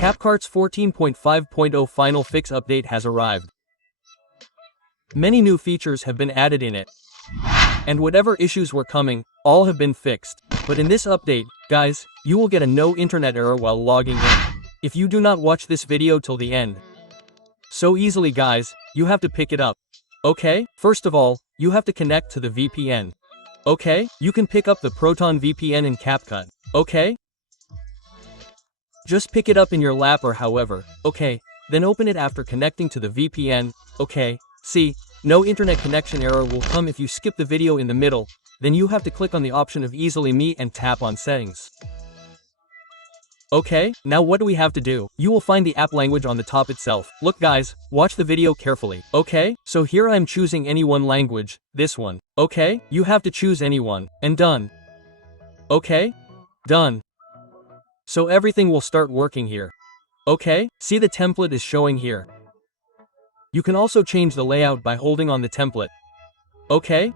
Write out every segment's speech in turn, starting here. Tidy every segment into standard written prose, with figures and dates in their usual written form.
Capcut's 14.5.0 final fix update has arrived. Many new features have been added in it. And whatever issues were coming, all have been fixed. But in this update, guys, you will get a no internet error while logging in. If you do not watch this video till the end. So easily guys, you have to pick it up. Okay, first of all, you have to connect to the VPN. Okay, you can pick up the Proton VPN in Capcut. Okay? Just pick it up in your lap or however, okay, then open it after connecting to the VPN, okay, see, no internet connection error will come if you skip the video in the middle, then you have to click on the option of Easily Me and tap on Settings. Okay, now what do we have to do? You will find the app language on the top itself. Look guys, watch the video carefully. Okay, so here I am choosing any one language, this one. Okay, you have to choose any one, and done. Okay? Done. So everything will start working here. Okay, see the template is showing here. You can also change the layout by holding on the template. Okay,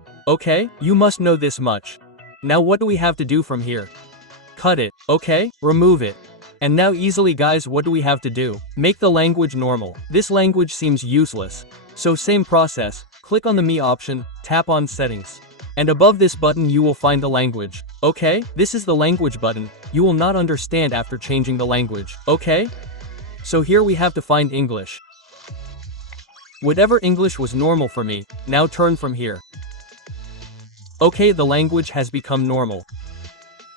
you must know this much. Now what do we have to do from here? Cut it, okay, remove it. And now easily guys, what do we have to do? Make the language normal. This language seems useless. So same process, click on the Me option, tap on Settings. And above this button you will find the language. Okay, this is the language button. You will not understand after changing the language. Okay? So here we have to find English. Whatever English was normal for me, now turn from here. Okay, the language has become normal.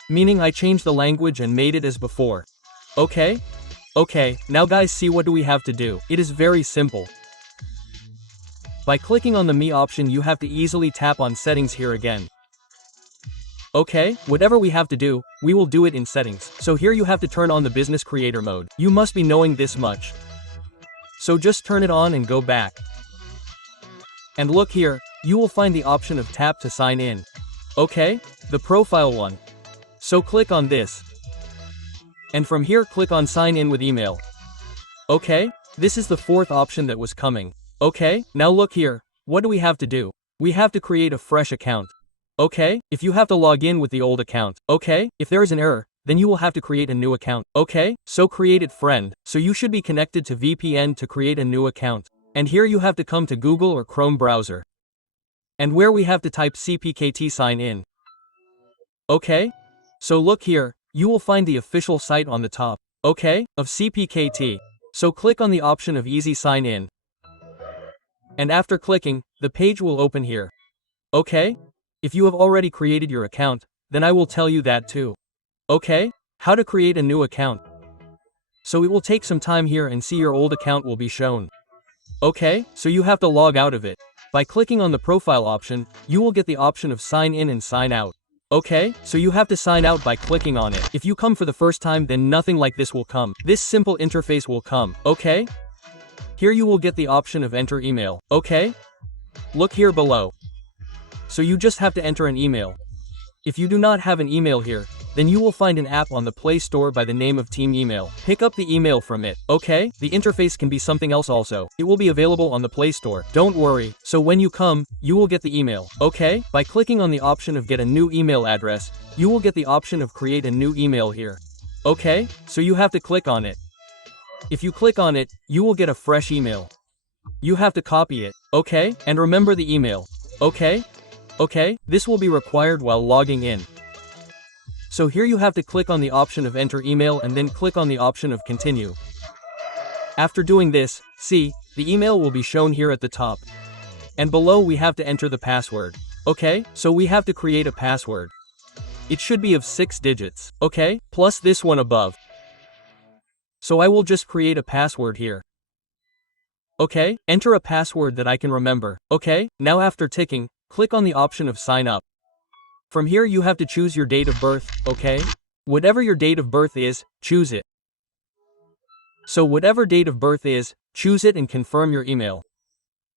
Meaning I changed the language and made it as before. Okay? Okay, now guys see what do we have to do. It is very simple. By clicking on the Me option you have to easily tap on Settings here again. Okay, whatever we have to do, we will do it in Settings. So here you have to turn on the Business Creator mode. You must be knowing this much. So just turn it on and go back. And look here, you will find the option of Tap to Sign In. Okay, the profile one. So click on this. And from here click on Sign In with Email. Okay, this is the fourth option that was coming. Okay, now look here, what do we have to do? We have to create a fresh account. Okay, if you have to log in with the old account. Okay, if there is an error, then you will have to create a new account. Okay, so create it friend. So you should be connected to VPN to create a new account. And here you have to come to Google or Chrome browser. And where we have to type CPKT sign in. Okay, so look here, you will find the official site on the top. Okay, of CPKT. So click on the option of Easy Sign In. And after clicking, the page will open here. Okay? If you have already created your account, then I will tell you that too. Okay? How to create a new account. So it will take some time here and see your old account will be shown. Okay? So you have to log out of it. By clicking on the profile option, you will get the option of sign in and sign out. Okay? So you have to sign out by clicking on it. If you come for the first time then nothing like this will come. This simple interface will come. Okay? Here you will get the option of enter email. Okay? Look here below. So you just have to enter an email. If you do not have an email here, then you will find an app on the Play Store by the name of Team Email. Pick up the email from it. Okay? The interface can be something else also. It will be available on the Play Store. Don't worry. So when you come, you will get the email. Okay? By clicking on the option of get a new email address, you will get the option of create a new email here. Okay? So you have to click on it. If you click on it, you will get a fresh email. You have to copy it, okay? And remember the email, okay? Okay, this will be required while logging in. So here you have to click on the option of enter email and then click on the option of continue. After doing this, see, the email will be shown here at the top. And below we have to enter the password. Okay, so we have to create a password. It should be of 6 digits, okay? Plus this one above. So I will just create a password here. Okay, enter a password that I can remember. Okay, now after ticking, click on the option of sign up. From here you have to choose your date of birth, okay? Whatever your date of birth is, choose it. So whatever date of birth is, choose it and confirm your email.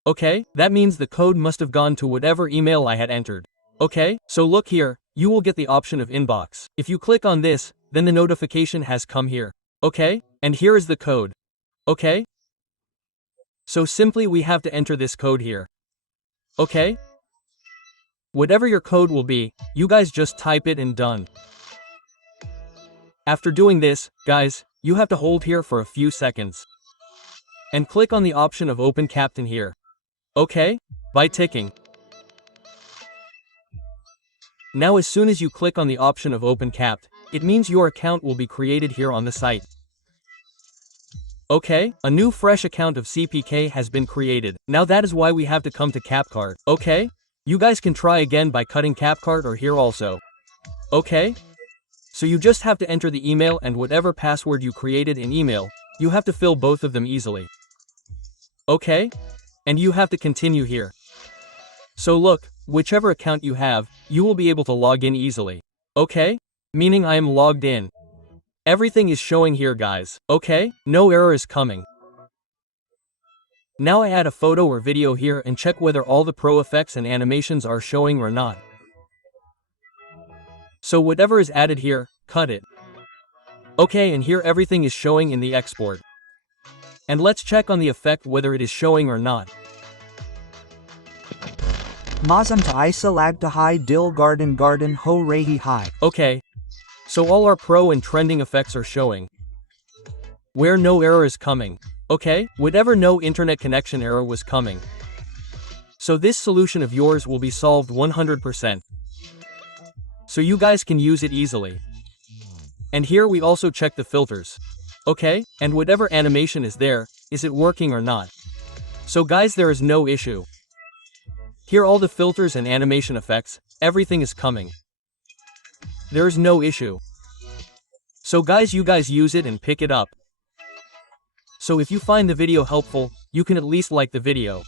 Okay, that means the code must have gone to whatever email I had entered. Okay, so look here, you will get the option of inbox. If you click on this, then the notification has come here. Okay, and here is the code. Okay? So simply we have to enter this code here. Okay? Whatever your code will be, you guys just type it and done. After doing this, guys, you have to hold here for a few seconds. And click on the option of Open Capcut here. Okay? By ticking. Now as soon as you click on the option of Open Capcut, it means your account will be created here on the site. Okay, a new fresh account of CPK has been created. Now that is why we have to come to Capcut. Okay? You guys can try again by cutting Capcut or here also. Okay? So you just have to enter the email and whatever password you created in email, you have to fill both of them easily. Okay? And you have to continue here. So look, whichever account you have, you will be able to log in easily. Okay? Meaning I am logged in. Everything is showing here guys. Okay? No error is coming. Now I add a photo or video here and check whether all the pro effects and animations are showing or not. So whatever is added here, cut it. Okay, and here everything is showing in the export. And let's check on the effect whether it is showing or not. Mazam to isa lag to high dill garden ho rehi high. Okay. So all our pro and trending effects are showing. Where no error is coming. Okay, whatever no internet connection error was coming. So this solution of yours will be solved 100%. So you guys can use it easily. And here we also check the filters. Okay, and whatever animation is there, is it working or not? So guys, there is no issue. Here all the filters and animation effects, everything is coming. There is no issue. So guys, you guys use it and pick it up. So if you find the video helpful, you can at least like the video.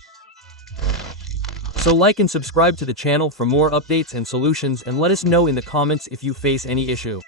So like and subscribe to the channel for more updates and solutions and let us know in the comments if you face any issue.